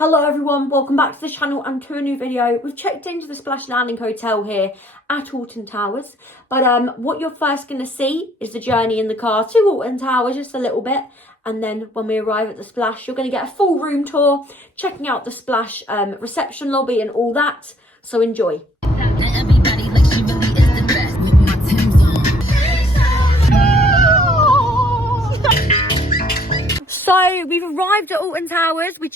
Hello everyone, welcome back to the channel and to a new video. We've checked into the Splash Landing Hotel here at Alton Towers, but what you're first going to see is the journey in the car to Alton Towers, just a little bit, and then when we arrive at the Splash, you're going to get a full room tour, checking out the Splash reception lobby and all that, so enjoy. So we've arrived at Alton Towers. We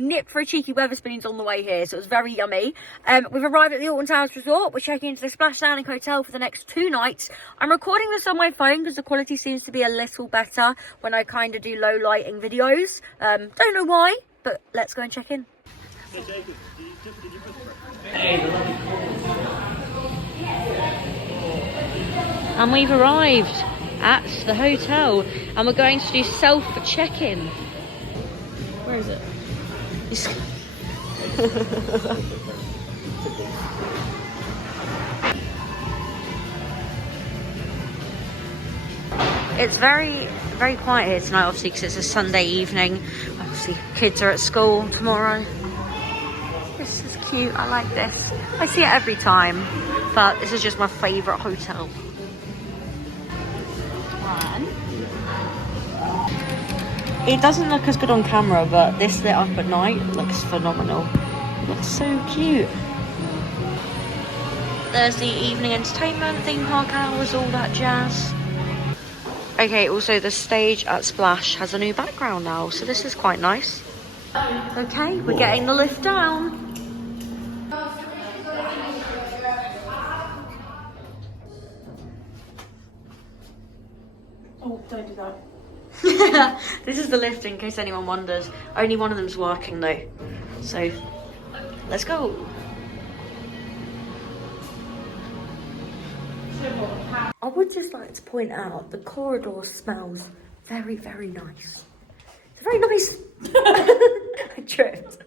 nipped for a cheeky Wetherspoons on the way here, so it was very yummy. We've arrived at the Alton Towers Resort. We're checking into the Splash Landing Hotel for the next 2 nights. I'm recording this on my phone because the quality seems to be a little better when I kind of do low lighting videos. Don't know why, but let's go and check in. And we've arrived at the hotel and we're going to do self check-in. Where is it? It's very quiet here tonight, obviously, because it's a Sunday evening. Obviously kids are at school tomorrow. This is cute. I like this. I see it every time, but this is just my favourite hotel. It doesn't look as good on camera, but this lit up at night looks phenomenal. It looks so cute. There's the evening entertainment, theme park hours, all that jazz. Okay, also the stage at Splash has a new background now, so this is quite nice. Okay, we're getting the lift down. Oh, don't do that. This is the lift in case anyone wonders. Only one of them's working though. So, let's go. I would just like to point out the corridor smells very, very nice. It's a very nice... I tripped.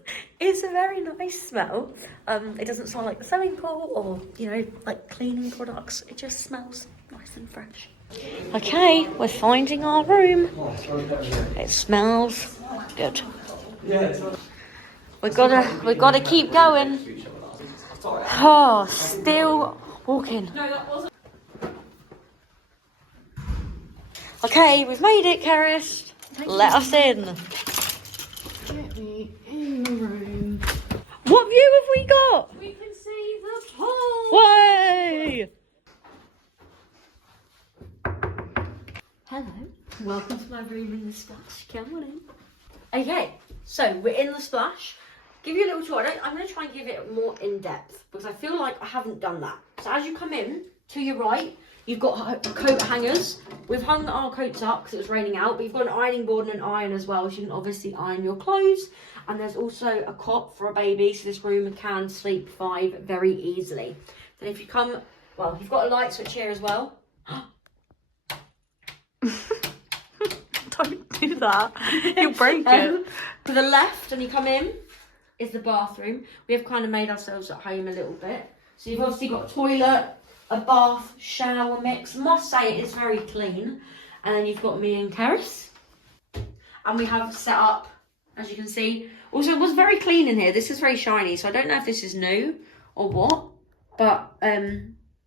It's a very nice smell. It doesn't smell like the swimming pool or, you know, like cleaning products. It just smells nice and fresh. Okay, we're finding our room. It smells good. We've gotta keep going. Oh, still walking. Okay, we've made it, Keris. Let us in. Get me in the room. What view have we got? We can see the pool. Way! Hello, welcome to my room in the Splash. Come on in. Okay, so we're in the Splash. Give you a little tour. I'm going to try and give it more in depth because I feel like I haven't done that. So as you come in, to your right, you've got coat hangers. We've hung our coats up because it was raining out, but you've got an ironing board and an iron as well, so you can obviously iron your clothes. And there's also a cot for a baby, so this room can sleep 5 very easily. Then if you come, well, you've got a light switch here as well. Don't do that. You'll break it. To the left, and you come in, is the bathroom. We have kind of made ourselves at home a little bit. So you've obviously got a toilet, a bath, shower mix. Must say it is very clean. And then you've got me and Keris. And we have set up, as you can see. Also, it was very clean in here. This is very shiny, so I don't know if this is new or what. But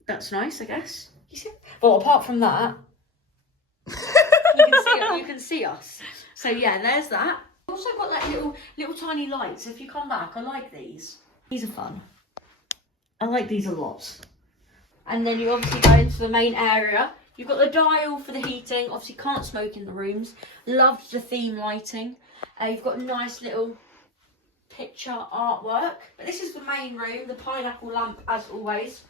that's nice, I guess. You see? Well, apart from that, you can see us. So yeah, there's that. Also got that little tiny light. So if you come back, I like these. These are fun. I like these a lot. And then you obviously go into the main area. You've got the dial for the heating. Obviously can't smoke in the rooms. Loved the theme lighting. You've got a nice little picture artwork. But this is the main room. The pineapple lamp as always.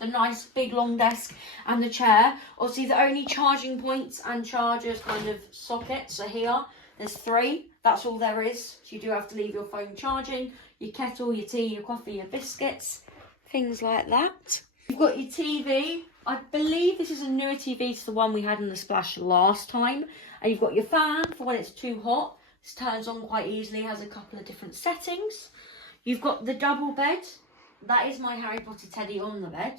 The nice big long desk and the chair. Obviously the only charging points and chargers kind of sockets are here. There's 3. That's all there is. So you do have to leave your phone charging. Your kettle, your tea, your coffee, your biscuits. Things like that. You've got your TV. I believe this is a newer TV to the one we had in the Splash last time. And you've got your fan for when it's too hot. This turns on quite easily. Has a couple of different settings. You've got the double bed. That is my Harry Potter teddy on the bed.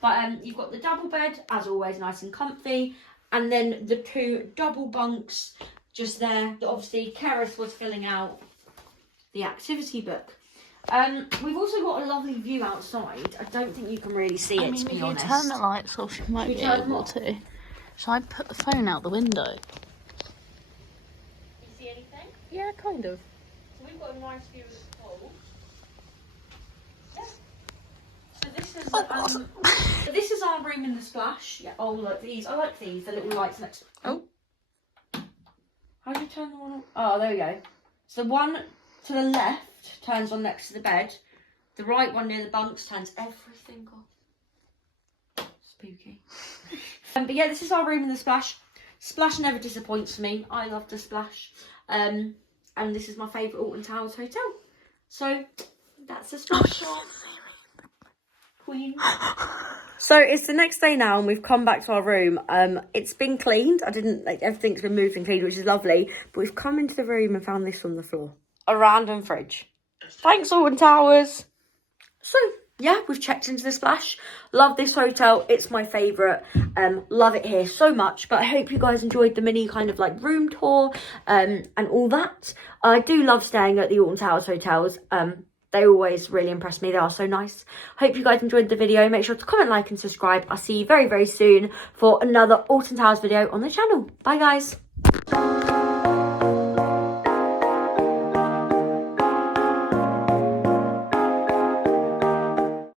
But you've got the double bed, as always, nice and comfy. And then the 2 double bunks just there. Obviously, Keris was filling out the activity book. We've also got a lovely view outside. I don't think you can really see it, to be honest. If you turn the lights off, you might be able to. Shall I put the phone out the window? You see anything? Yeah, kind of. So we've got a nice view of the pool. Yeah. So this is our room in the splash. Yeah. Oh, look these. I like these. The little lights next. Oh. How do you turn the one on? Oh, there we go. So the one to the left turns on next to the bed. The right one near the bunks turns everything on. Spooky. But yeah, this is our room in the splash. Splash never disappoints me. I love the splash. And this is my favourite Alton Towers hotel. So that's the splash. Queen. So it's the next day now and we've come back to our room. It's been cleaned. Everything's been moved and cleaned, which is lovely. But we've come into the room and found this on the floor. A random fridge. Thanks, Alton Towers. So yeah, we've checked into the splash. Love this hotel. It's my favourite. Love it here so much. But I hope you guys enjoyed the mini kind of like room tour and all that. I do love staying at the Alton Towers hotels. They always really impress me. They are so nice. Hope you guys enjoyed the video. Make sure to comment, like and subscribe. I'll see you very, very soon for another Alton Towers video on the channel. Bye, guys.